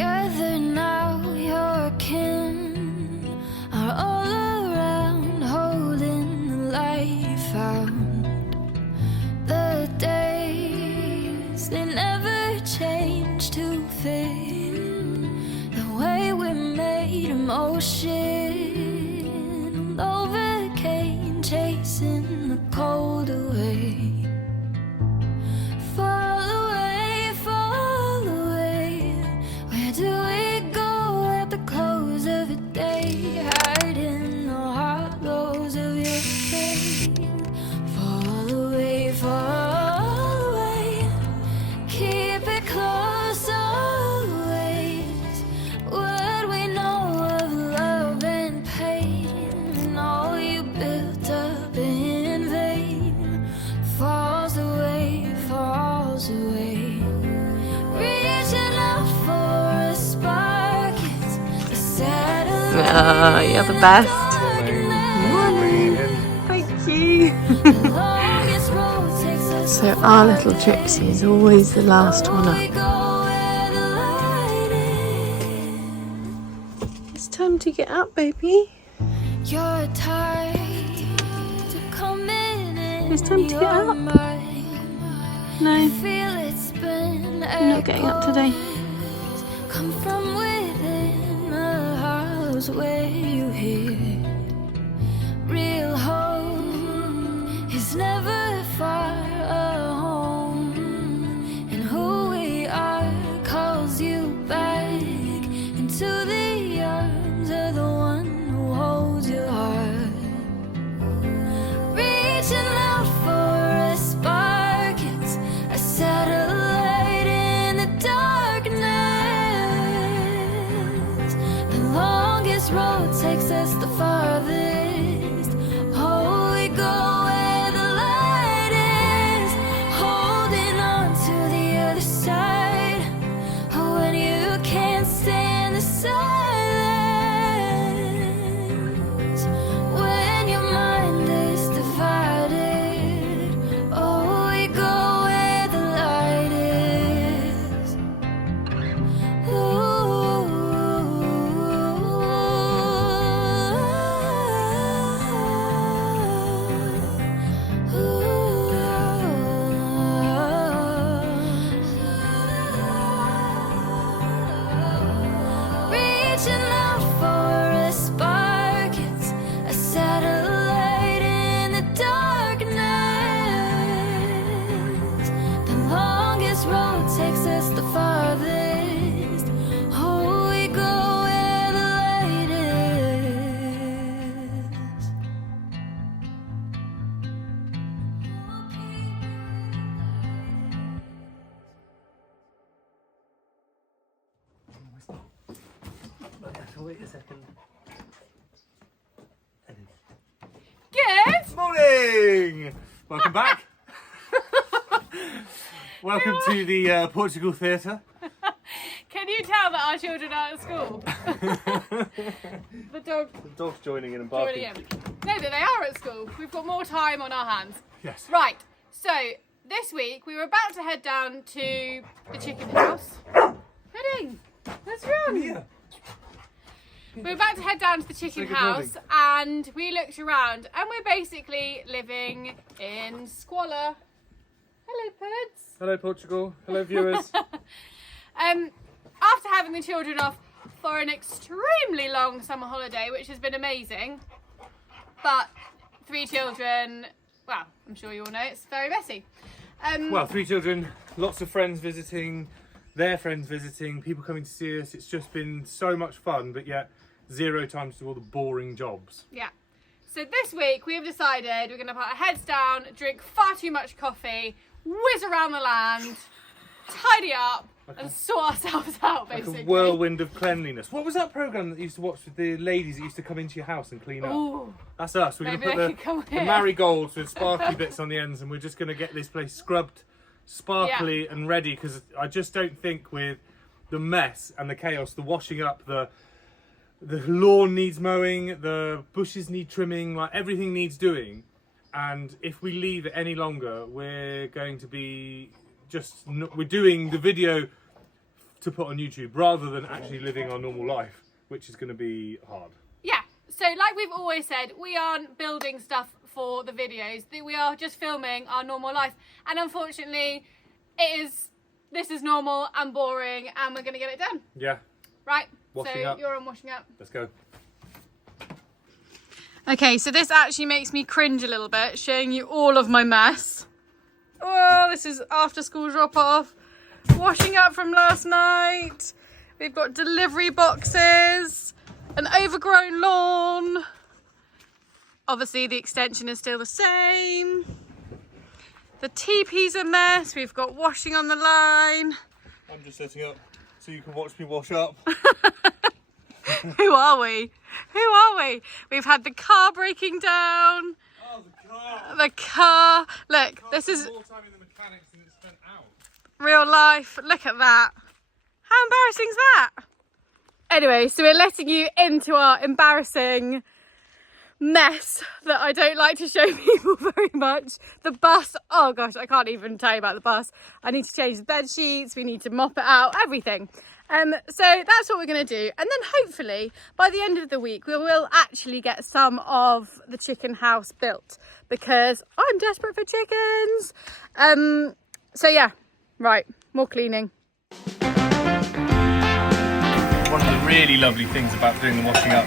together now, your kin are all around, holding the light found. The days, they never change to fit the way we made them. Ocean overcame, chasing the cold away. Fall away, where do we go at the close of the day? Hiding the hollows of your face. Fall away, keep it close always. What we know of love and pain, and all you built up in vain, falls away, falls away. Reaching out for a spark, it's a satellite. You're the best. Thank you. So our little Trixie is always the last one up. It's time to get up, baby. You're tired to come in. It's time to get up. No, you're not getting up today. Come from within the house where you hear real home is never far home, and who we are calls you back into the arms of the one who holds your heart. Reaching out for a spark, it's a satellite in the darkness. The longest road takes us the farthest. Oh, we go where the light is, holding on to the other side. Oh, when you can't stand the silence, when your mind is divided. Oh, we go where the light is. Reaching out for a spark, it's a satellite in the darkness. The longest road takes us the farthest. Oh, we go where the light is. Wait a second. Good. Morning! Welcome back. Welcome to the Portugal Theatre. Can you tell that our children are at school? The dog The dog's joining in and joining barking. in. No, that they are at school. We've got more time on our hands. Yes. Right. So this week we were about to head down to the chicken house. Pudding, let's run. Yeah. We were about to head down to the chicken Say good house, and we looked around, and we're basically living in squalor. Hello, birds. Hello, Portugal. Hello, viewers. After having the children off for an extremely long summer holiday, which has been amazing, but 3 children, well, I'm sure you all know it's very messy. Well, 3 children, lots of friends visiting, their friends visiting, people coming to see us. It's just been so much fun, but yet 0 time to do all the boring jobs. Yeah. So this week we have decided we're going to put our heads down, drink far too much coffee, whiz around the land, tidy up, and sort ourselves out, basically. Like a whirlwind of cleanliness. What was that programme that you used to watch with the ladies that used to come into your house and clean up? Ooh. That's us. We're going Maybe to they put could come the here. marigolds with sparkly bits on the ends, and we're just going to get this place scrubbed, sparkly and ready, because I just don't think with the mess and the chaos, the washing up, the lawn needs mowing, the bushes need trimming, like everything needs doing. And if we leave it any longer, we're going to be we're doing the video to put on YouTube rather than actually living our normal life, which is going to be hard. Yeah, so like we've always said, we aren't building stuff for the videos. We are just filming our normal life. And unfortunately, this is normal and boring, and we're going to get it done. Yeah. Right, Washing so up. you're on washing up. Let's go. Okay, so this actually makes me cringe a little bit, showing you all of my mess. Oh, this is after school drop off. Washing up from last night. We've got delivery boxes, an overgrown lawn. Obviously the extension is still the same. The teepee's a mess. We've got washing on the line. I'm just setting up so you can watch me wash up. Who are we? Who are we? We've had the car breaking down. Oh, the car. The car. Look, this is more time in the mechanics than it's spent out. real life. Look at that. How embarrassing is that? Anyway, so we're letting you into our embarrassing mess that I don't like to show people very much. The bus, oh gosh, I can't even tell you about the bus. I need to change the bed sheets, we need to mop it out, everything. So that's what we're going to do. And then hopefully by the end of the week, we will actually get some of the chicken house built because I'm desperate for chickens. So yeah, right, more cleaning. One of the really lovely things about doing the washing up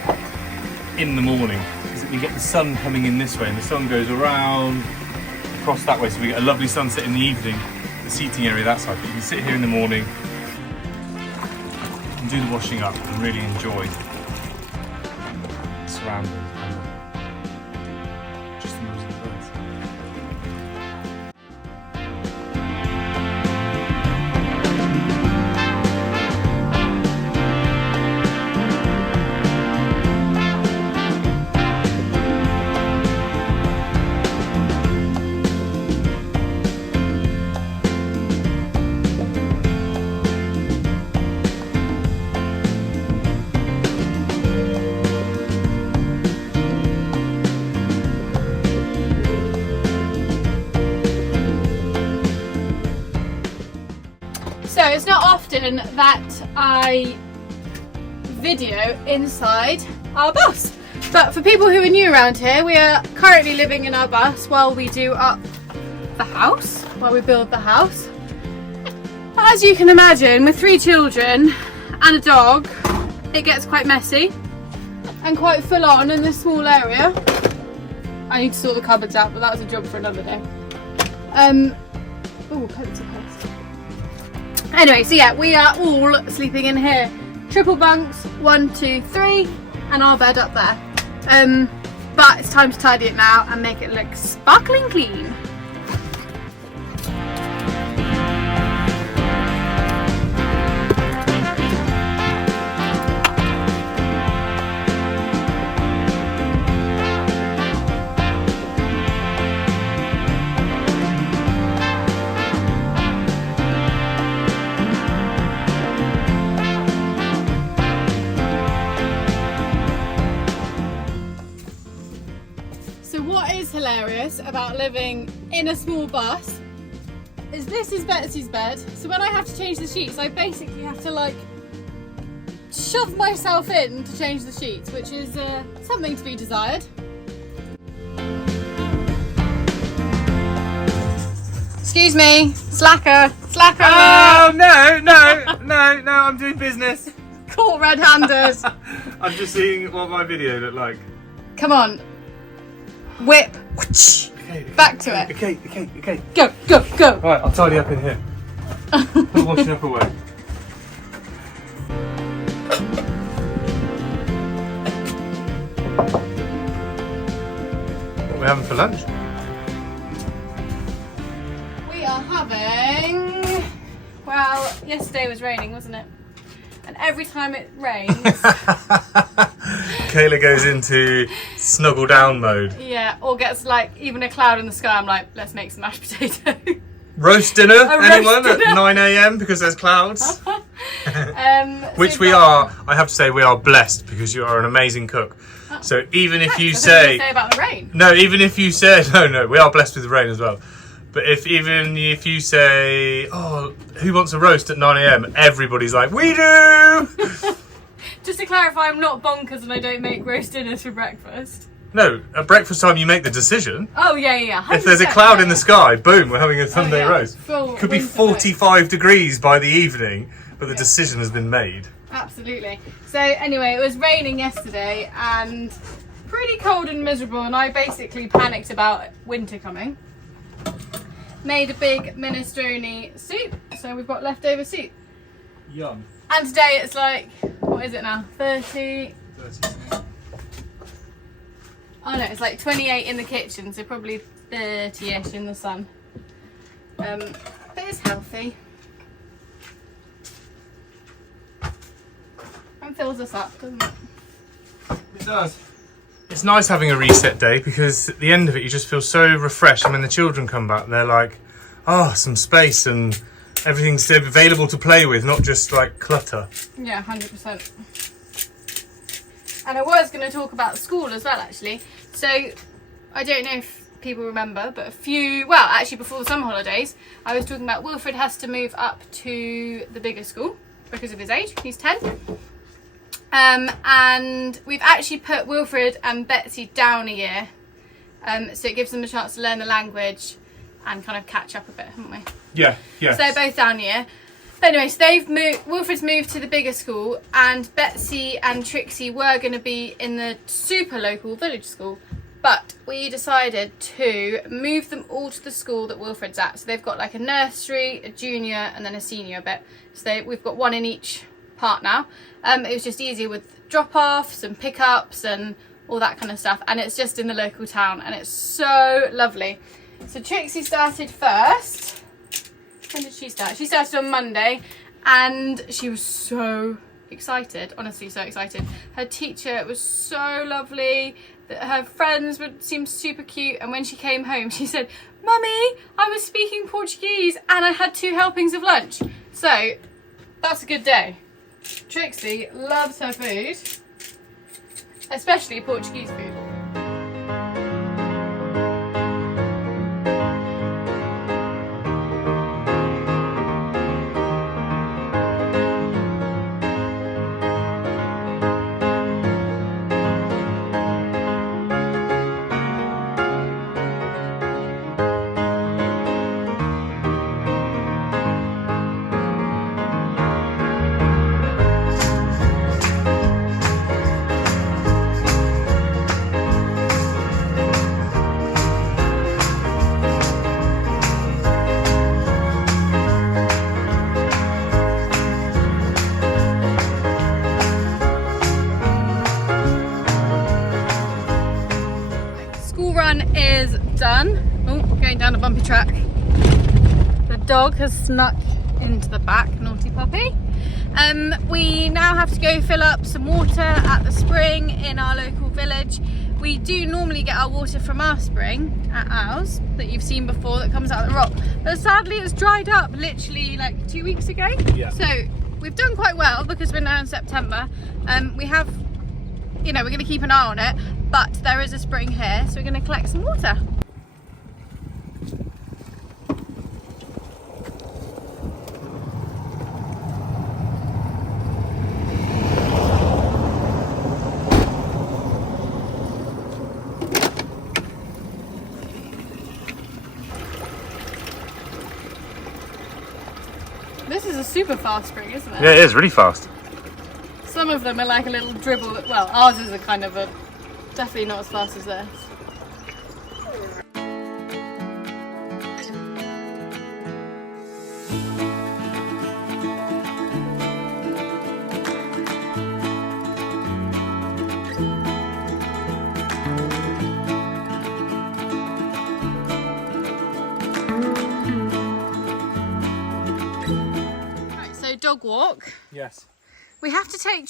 in the morning is that we get the sun coming in this way and the sun goes around across that way, so we get a lovely sunset in the evening, the seating area that side. But you can sit here in the morning and do the washing up and really enjoy the surroundings. Just the noise of the birds. So it's not often that I video inside our bus, but for people who are new around here, we are currently living in our bus while we do up the house, while we build the house. As you can imagine, with 3 children and a dog, it gets quite messy and quite full on in this small area. I need to sort the cupboards out, but that's a job for another day. Oh, pencil case. Anyway, so yeah, we are all sleeping in here. Triple bunks, 1, 2, 3, and our bed up there. But it's time to tidy it now and make it look sparkling clean. Hilarious about living in a small bus is this is Betsy's bed, so when I have to change the sheets I basically have to like shove myself in to change the sheets, which is something to be desired. Excuse me, slacker. Oh no, I'm doing business. Caught red-handed. I'm just seeing what my video looked like. Come on, whip. Okay, back to it. Okay. Go. Right, I'll tidy up in here. Put the washing up away. What are we having for lunch? We are having, well, yesterday was raining, wasn't it? And every time it rains... Kayla goes into snuggle down mode. Yeah, or gets like even a cloud in the sky, I'm like, let's make some mashed potato. Roast dinner, anyone? Roast dinner. At 9 AM because there's clouds? Which so we are, I have to say, we are blessed because you are an amazing cook. So even if you That's what say... about the rain. No, even if you said... No, we are blessed with the rain as well. But even if you say, oh, who wants a roast at 9 a.m, everybody's like, we do! Just to clarify, I'm not bonkers and I don't make roast dinners for breakfast. No, at breakfast time you make the decision. Oh, yeah. If there's a cloud in the sky, boom, we're having a Sunday roast. Could be 45 degrees by the evening, but the decision has been made. Absolutely. So anyway, it was raining yesterday and pretty cold and miserable, and I basically panicked about winter coming. Made a big minestrone soup, so we've got leftover soup. Yum. And today it's like, what is it now? 30. Oh no, it's like 28 in the kitchen, so probably 30-ish in the sun. But it's healthy. And fills us up, doesn't it? It does. It's nice having a reset day because at the end of it you just feel so refreshed, and when the children come back they're like, oh, some space and everything's available to play with, not just like clutter. Yeah, 100%. And I was going to talk about school as well, actually. So I don't know if people remember, but actually before the summer holidays, I was talking about Wilfred has to move up to the bigger school because of his age. He's 10. And we've actually put Wilfred and Betsy down a year. So it gives them a chance to learn the language and kind of catch up a bit, haven't we? Yeah. So they're both down a year. But anyway, so they've moved. Wilfred's moved to the bigger school, and Betsy and Trixie were going to be in the super local village school. But we decided to move them all to the school that Wilfred's at. So they've got like a nursery, a junior, and then a senior bit. So we've got one in each part now. It was just easier with drop-offs and pickups and all that kind of stuff. And it's just in the local town, and it's so lovely. So Trixie started first. When did she start? She started on Monday, and she was so excited, honestly so excited. Her teacher was so lovely, her friends seemed super cute, and when she came home she said, "Mummy, I was speaking Portuguese and I had 2 helpings of lunch." So that's a good day. Trixie loves her food, especially Portuguese food. Is done. Oh, going down a bumpy track. The dog has snuck into the back, naughty puppy. We now have to go fill up some water at the spring in our local village. We do normally get our water from our spring at ours that you've seen before that comes out of the rock, but sadly it's dried up literally like 2 weeks ago. Yeah. So we've done quite well because we're now in September. We have, we're going to keep an eye on it, but there is a spring here, so we're going to collect some water. This is a super fast spring, isn't it? Yeah, it is really fast. Some of them are like a little dribble. Well, ours is a kind of definitely not as fast as theirs. Right, so dog walk. Yes. We have to take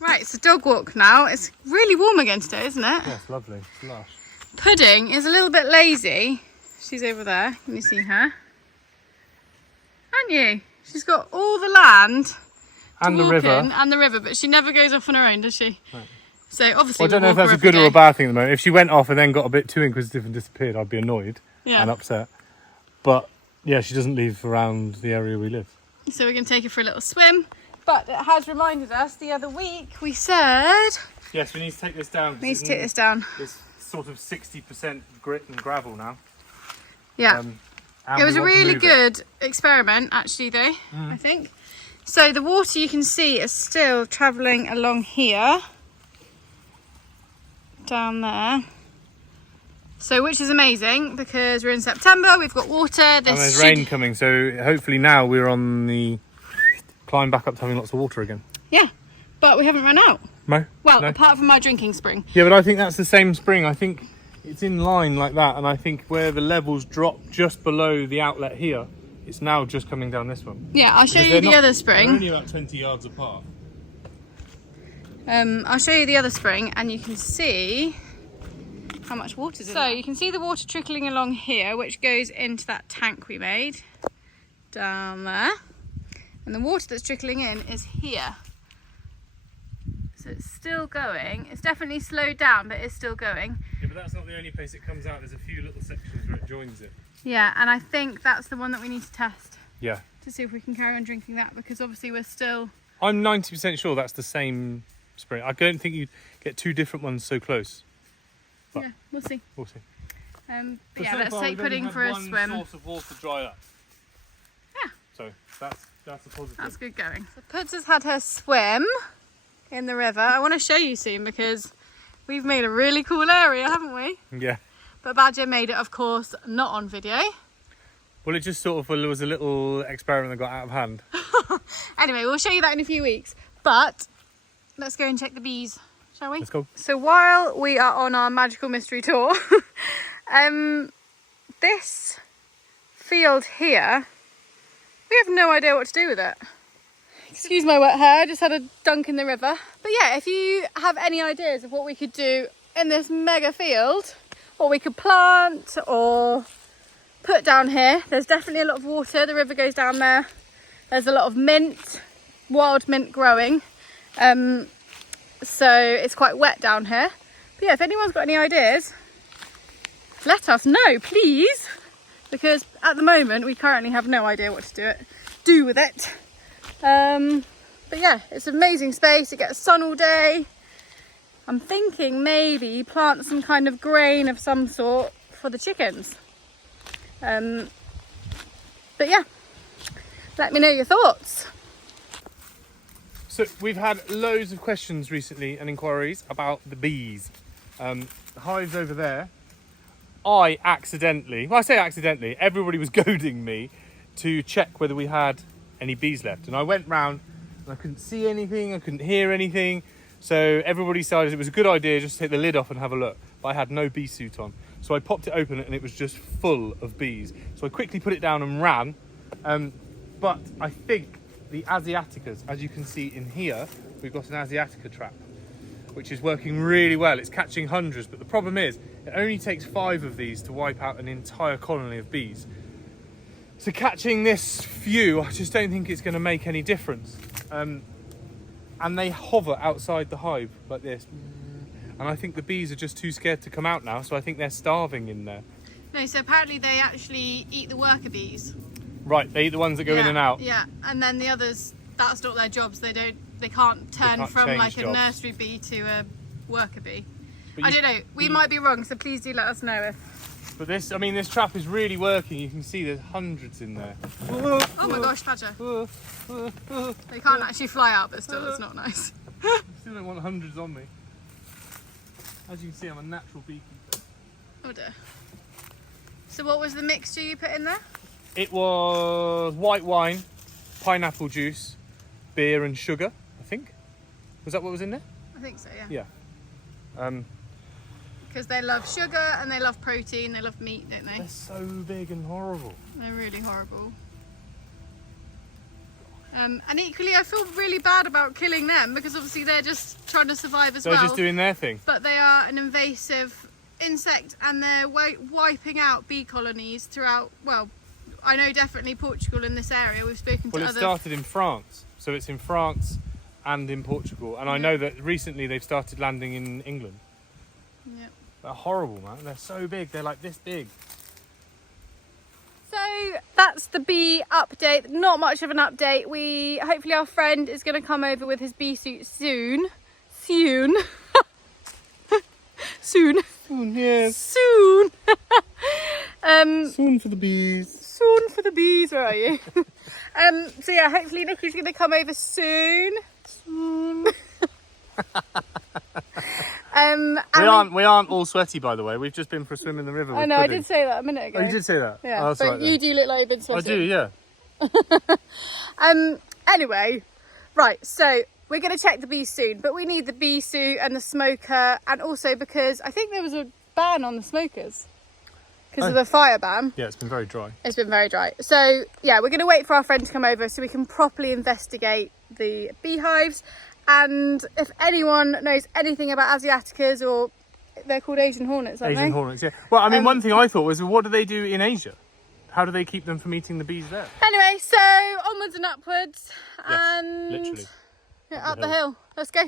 Right, it's a dog walk now. It's really warm again today, isn't it? Yes, lovely. It's lush. Pudding is a little bit lazy. She's over there. Can you see her? Aren't you? She's got all the land and the river, but she never goes off on her own, does she? Right. So obviously, I don't know if that's a good or a bad thing at the moment. If she went off and then got a bit too inquisitive and disappeared, I'd be annoyed and upset. But yeah, she doesn't leave around the area we live. So we're going to take her for a little swim. But it has reminded us the other week we said... Yes, we need to take this down. We need to take this down. It's sort of 60% grit and gravel now. Yeah. And it was we a want to really move it. good experiment, actually, though, I think. So the water you can see is still travelling along here. Down there. So, which is amazing because we're in September, we've got water. And there's rain coming, so hopefully now we're on the climb back up to having lots of water again. Yeah, but we haven't run out. No? Well, No? apart from my drinking spring. Yeah, but I think that's the same spring. I think it's in line like that, and I think where the levels drop just below the outlet here, it's now just coming down this one. Yeah, I'll show Because you they're the other They're spring. only about 20 yards apart. I'll show you the other spring and you can see how much water's in there. So you can see the water trickling along here, which goes into that tank we made down there. And the water that's trickling in is here. So it's still going. It's definitely slowed down, but it's still going. Yeah, but that's not the only place it comes out. There's a few little sections where it joins it. Yeah, and I think that's the one that we need to test Yeah. to see if we can carry on drinking that, because obviously we're still... I'm 90% sure that's the same spring. I don't think you'd get two different ones so close. But yeah, we'll see. We'll see. But yeah, let's take Pudding for a swim. Source of water dry up. Yeah. So that's a positive. That's good going. So Puds has had her swim in the river. I want to show you soon because we've made a really cool area, haven't we? Yeah. But Badger made it, of course, not on video. Well, it just sort of was a little experiment that got out of hand. Anyway, we'll show you that in a few weeks. But let's go and check the bees, shall we? Let's go. So while we are on our magical mystery tour, this field here, we have no idea what to do with it. Excuse my wet hair, I just had a dunk in the river. But yeah, if you have any ideas of what we could do in this mega field, what we could plant or put down here, there's definitely a lot of water. The river goes down there. There's a lot of mint, wild mint growing. So it's quite wet down here. But yeah, if anyone's got any ideas, let us know, please. Because at the moment, we currently have no idea what to do with it. But yeah, it's an amazing space. It gets sun all day. I'm thinking maybe plant some kind of grain of some sort for the chickens. But yeah, let me know your thoughts. So we've had loads of questions recently and inquiries about the bees. The hives over there. I say accidentally, everybody was goading me to check whether we had any bees left. And I went round and I couldn't see anything, I couldn't hear anything. So everybody decided it was a good idea just to take the lid off and have a look. But I had no bee suit on. So I popped it open and it was just full of bees. So I quickly put it down and ran. But I think the Asiaticas, as you can see in here, we've got an Asiatica trap, which is working really well. It's catching hundreds, but the problem is it only takes 5 of these to wipe out an entire colony of bees. So catching this few, I just don't think it's going to make any difference. And they hover outside the hive like this. And I think the bees are just too scared to come out now, so I think they're starving in there. No, so apparently they actually eat the worker bees. Right, they eat the ones that go in and out. Yeah, and then the others, that's not their jobs. They can't turn from change like a jobs. nursery bee to a worker bee. But I don't know, we might be wrong, so please do let us know if... But this trap is really working. You can see there's hundreds in there. Oh my gosh, Badger. They can't actually fly out, but still, it's not nice. I still don't want hundreds on me. As you can see, I'm a natural beekeeper. Oh dear. So what was the mixture you put in there? It was white wine, pineapple juice, beer and sugar, I think. Was that what was in there? I think so, yeah. Yeah. Because they love sugar and they love protein, they love meat, don't they? They're so big and horrible. They're really horrible. And equally, I feel really bad about killing them because obviously they're just trying to survive as well. They're just doing their thing. But they are an invasive insect and they're wiping out bee colonies throughout, well, I know definitely Portugal in this area. We've spoken to Well, it other... started in France. So it's in France and in Portugal. And I know that recently they've started landing in England. Yeah. They're horrible, man. They're so big. They're like this big. So that's the bee update. Not much of an update. Hopefully our friend is going to come over with his bee suit soon. Soon. Soon. Soon, yes. Soon. Soon for the bees. Soon for the bees. Where are you? So yeah, hopefully Nikki's going to come over soon. Soon. We aren't all sweaty, by the way. We've just been for a swim in the river. I know, I did say that a minute ago. Oh, you did say that? Yeah, Oh, that's but right, you then. do look like you've been I sweating. do, yeah. Anyway, right, so we're going to check the bees soon, but we need the bee suit and the smoker, and also because I think there was a ban on the smokers because of the fire ban. Yeah, it's been very dry. It's been very dry. So yeah, we're going to wait for our friend to come over so we can properly investigate the beehives. And if anyone knows anything about Asiaticas, or they're called Asian hornets, aren't Asian they? hornets, yeah. Well, I mean, one thing I thought was, what do they do in Asia? How do they keep them from eating the bees there? Anyway, so onwards and upwards, Yes, and literally. yeah, up the hill. Let's go.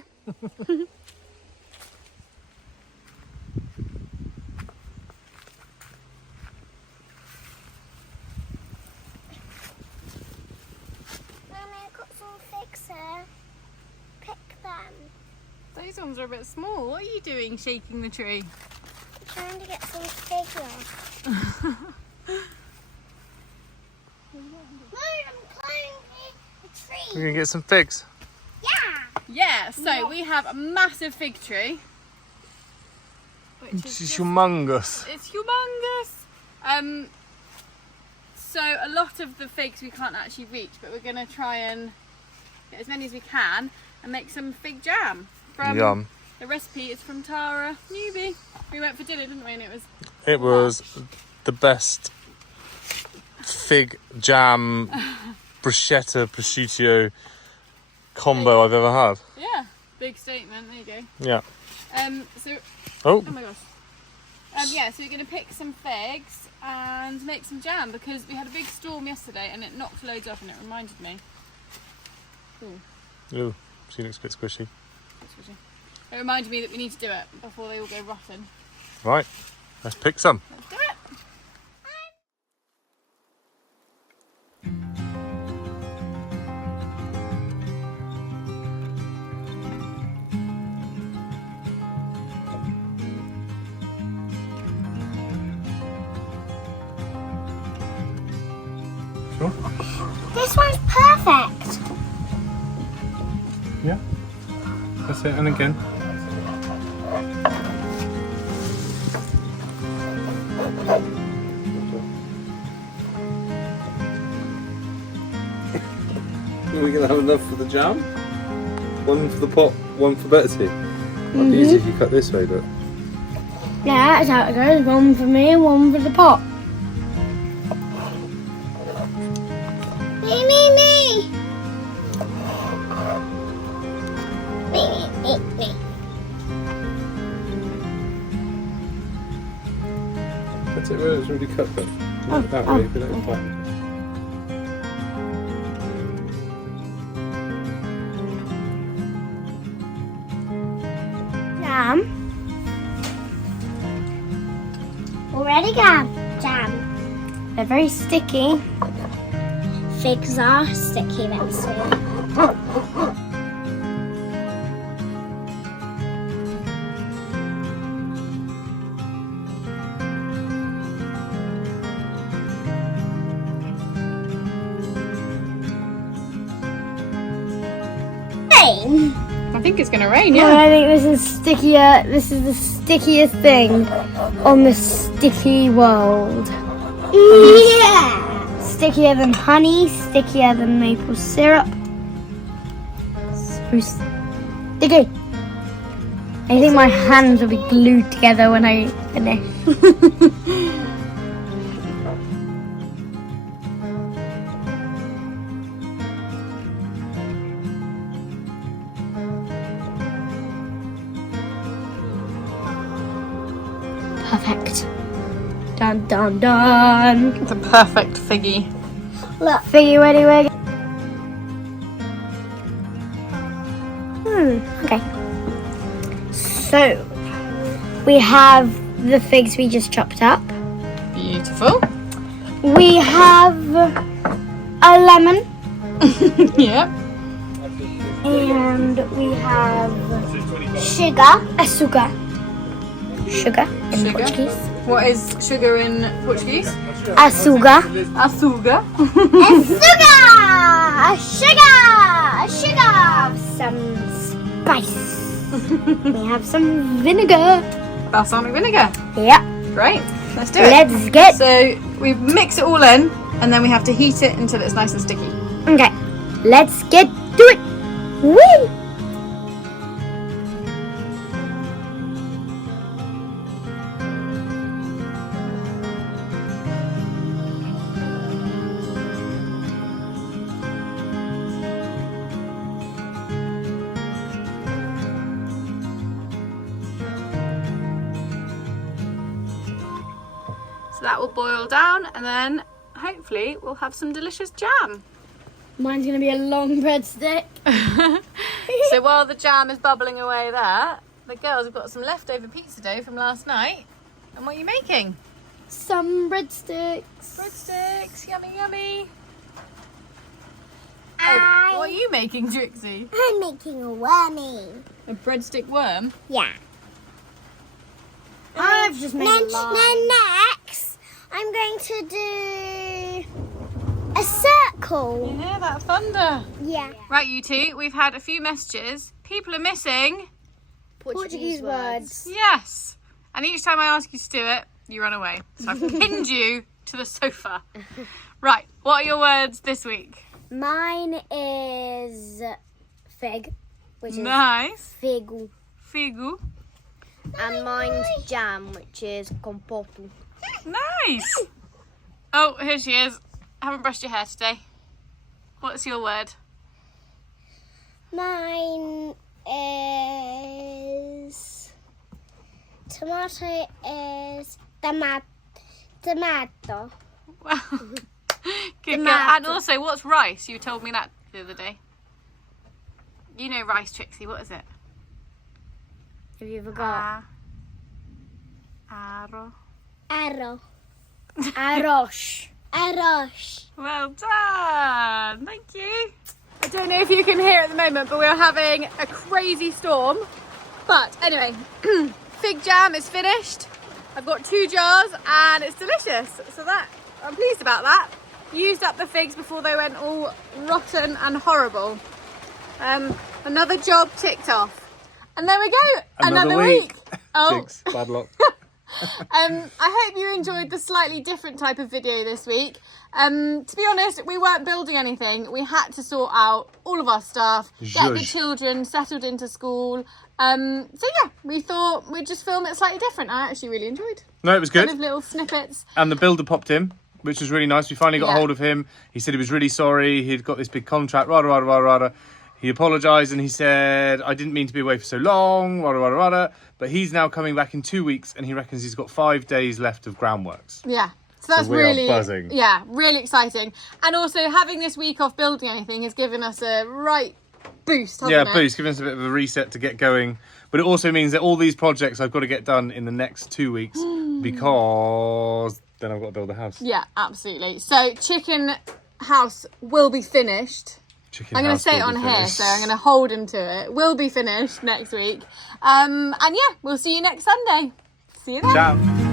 Mummy, I've got some figs here. Pick them. Those ones are a bit small. What are you doing, shaking the tree? I'm trying to get some figs off. Mom, I'm climbing a tree. We're going to get some figs. Yeah. Yeah, so we have a massive fig tree. Which This is humongous. It's humongous. So a lot of the figs we can't actually reach, but we're going to try and get as many as we can and make some fig jam. Yum. The recipe is from Tara Newby. We went for dinner, didn't we? And It was the best fig jam bruschetta prosciutto combo I've ever had. yeah, big statement. There you go. Yeah. Oh my gosh. Yeah, so we're going to pick some figs and make some jam because we had a big storm yesterday and it knocked loads off and it reminded me. Ooh, she looks a bit squishy. It reminded me that we need to do it before they all go rotten. Right, let's pick some. Let's do it. Sure? This one's perfect. Yeah. That's it, and again. Are we going to have enough for the jam? One for the pot, one for Betsy. Might be easy if you cut this way, but... Yeah, that's how it goes. One for me and one for the pot. Me. Me. That's it, where it's already cut then. That way, but that's fine. Jam. Already jam. They're very sticky. Figs are sticky, Betsy. I think it's going to rain, Yeah. I think this is stickier. This is the stickiest thing on the sticky world. Yeah. Stickier than honey, stickier than maple syrup. So sticky. I think my hands will be glued together when I finish. Perfect. Dun dun dun. It's a perfect figgy. Look, figgy ready, ready. Okay. So we have the figs we just chopped up. Beautiful. We have a lemon. Yep. And we have sugar. Açúcar. Sugar in Sugar. Portuguese. What is sugar in Portuguese? Açúcar. Açúcar. Sugar. Some spice. We have some vinegar. Balsamic vinegar. Yeah. Great. Let's do it. Let's get. So we mix it all in, and then we have to heat it until it's nice and sticky. Okay. Let's get to it. Woo! So that will boil down, and then hopefully we'll have some delicious jam. Mine's gonna be a long breadstick. So while the jam is bubbling away there, the girls have got some leftover pizza dough from last night. And what are you making? Some breadsticks. Breadsticks, yummy, yummy. Oh, what are you making, Trixie? I'm making a wormy. A breadstick worm? Yeah. I've just made a line. Then next, I'm going to do a circle. You hear that thunder? Yeah. Right, you two, we've had a few messages. People are missing. Portuguese words. Yes. And each time I ask you to do it, you run away. So I've pinned you to the sofa. Right, what are your words this week? Mine is fig, which is Nice. figu. Figu. And mine's jam, which is compoto. Nice. Oh, here she is. Haven't brushed your hair today. What's your word? Mine is tomato is tomato. Well, good girl. Tomato. And also, what's rice? You told me that the other day. You know rice, Trixie. What is it? Have you forgot? Arroz. Arroz. Arroz. Arroz. Well done. Thank you. I don't know if you can hear at the moment, but we're having a crazy storm. But anyway, fig jam is finished. I've got 2 jars and it's delicious. So that I'm pleased about that. Used up the figs before they went all rotten and horrible. Another job ticked off. And there we go. Another week. Oh. Jigs, bad luck. I hope you enjoyed the slightly different type of video this week. To be honest, we weren't building anything. We had to sort out all of our stuff, get the children settled into school. So yeah, we thought we'd just film it slightly different. I actually really enjoyed. No, it was good. Kind of little snippets. And the builder popped in, which was really nice. We finally got Yeah. hold of him. He said he was really sorry. He'd got this big contract, rada. He apologised and he said, I didn't mean to be away for so long, rada. But he's now coming back in 2 weeks and he reckons he's got 5 days left of groundworks. Yeah. So that's we are really buzzing. Yeah, really exciting. And also having this week off building anything has given us a right boost, hasn't it? Boost, giving us a bit of a reset to get going. But it also means that all these projects I've got to get done in the next 2 weeks because then I've got to build a house. Yeah, absolutely. So chicken house will be finished. I'm going to say it on here, so I'm going to hold him to it. Will be finished next week. And yeah, we'll see you next Sunday. See you then. Ciao.